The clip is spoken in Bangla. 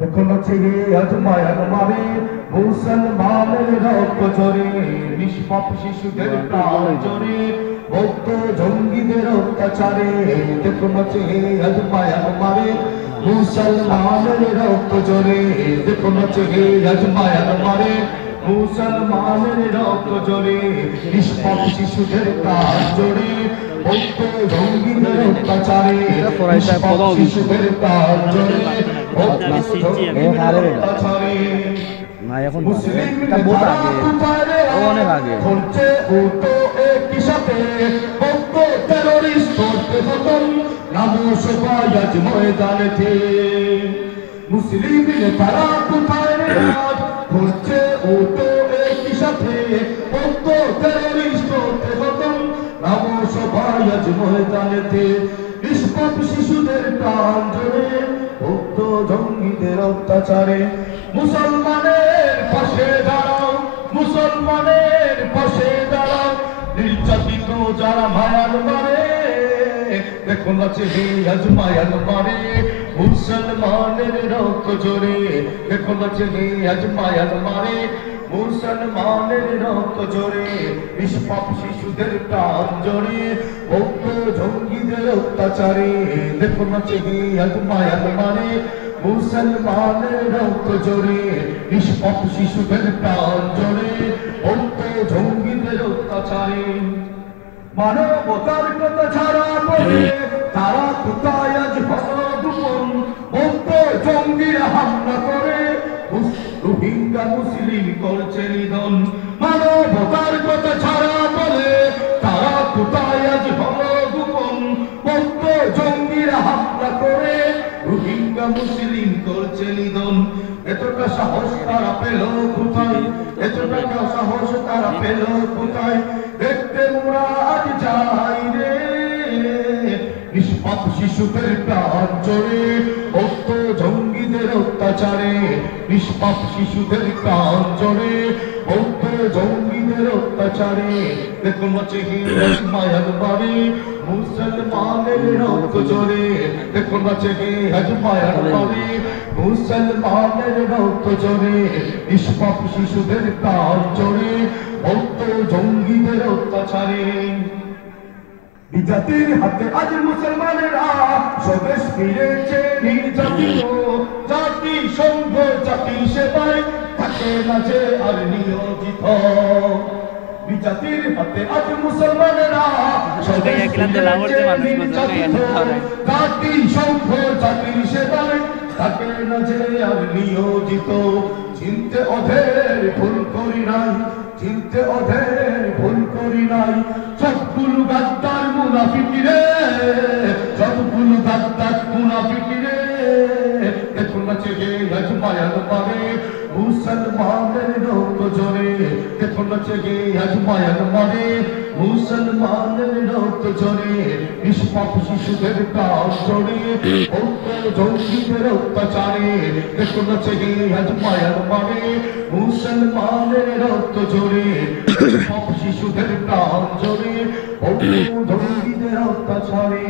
দেখুন ছেলে আজ মায়ার মারে মুসলমানের রক্ত ঝরে, নিষ্পাপ শিশুদের প্রাণ ঝরে, বৌদ্ধ জঙ্গিদের অত্যাচারে। দেখুন ছেলে আজ মায়ার মারে মুসলমানের রক্ত ঝরে, দেখুন ছেলে আজ মায়ার মারে মুসলমানের রক্ত ঝরে, নিষ্পাপ শিশুদের প্রাণ ঝরে, বৌদ্ধ জঙ্গিদের অত্যাচারে, নিষ্পাপ শিশুদের প্রাণ ঝরে, না এখন অনেক আগে মুসলিম তারা কোথায় ঘুরছে ও তো একই সাথে, বৌদ্ধ টেররিস্ট খতম নাম সবাই আজ ময়দানেতে, নিষ্পাপ শিশুদের প্রাণ ঝরে, বৌদ্ধ জঙ্গিদের অত্যাচারে। মুসলমানের পাশে দাঁড়াও, মুসলমানের পাশে দাঁড়াও, নির্যাতিত যারা মায়ার মারে, দেখুন আছে আজ মায়ার মারে মুসলমানের রক্ত ঝরে, দেখুন আছে আজ মায়ার মারে মুসলমানের রক্ত ঝরে, নিষ্পাপ শিশুদের প্রাণ ঝরে, বৌদ্ধ জঙ্গিদের অত্যাচারে। দেখুন আছে আজ মায়ার মারে মুসলমানের রক্ত ঝরে, নিষ্পাপ শিশুদের প্রাণ ঝরে, বৌদ্ধ জঙ্গিদের অত্যাচারে। মানবতার কথা ছাড়া বলে তারা কোথায় আজ ভগবন, বৌদ্ধ জঙ্গিরা হামলা করে রোহিঙ্গা মুসলিম করছে নিধন। মানবতার কথা ছাড়া বলে তারা কোথায় আজ ভগবন, বৌদ্ধ জঙ্গিরা হামলা করে রোহিঙ্গা মুসলিম করছে নিধন। এতটা সাহস তারা পেল কোথায়, এতটা সাহস তারা পেল কোথায়, দেখতে মোরা আজ যাই রে, নিষ্পাপ শিশুদের প্রাণ ঝরে, বৌদ্ধ জঙ্গিদের অত্যাচারে, নিষ্পাপ শিশুদের প্রাণ ঝরে, বৌদ্ধ জঙ্গিদের অত্যাচারে। দেখুন মায়ার বাড়ি মুসলমানের রক্ত ঝরে, দেখুন আজ মায়ার বাড়ি মুসলমানের রক্ত ঝরে, নিষ্পাপ শিশুদের প্রাণ ঝরে, বৌদ্ধ জঙ্গিদের অত্যাচারে। বিজাতির হাতে আজ মুসলমানেরা স্বদেশ ফিরেছে নির্যাতিত, জাতি সংঘ জাতি সেবায় থাকে না যে আর নিয়োজিত। বিজাতির হাতে আজ মুসলমানেরা স্বদেশ ফিরেছে নির্যাতিত, জাতি সংঘ জাতি সেবায় থাকে না যে আর নিয়োজিত। চিনতে অধের ভুল করি নাই, চিনতে অধের ভুল করি নাই, সবগুলো গাদ্দার মুনাফিকি রে, সবগুলো গাদ্দার মুনাফিকি রে। দেখুন আছে আজ মায়ার মারে মুসলমানের রক্ত ঝরে, দেখুন আছে আজ মায়ার মারে মুসলমানের রক্ত ঝরে, নিষ্পাপ শিশুদের প্রাণ ঝরে, বৌদ্ধ জঙ্গিদের অত্যাচারে। দেখুন আছে আজ মায়ার মারে মুসলমানের রক্ত ঝরে, নিষ্পাপ শিশুদের প্রাণ ঝরে, বৌদ্ধ জঙ্গিদের অত্যাচারে।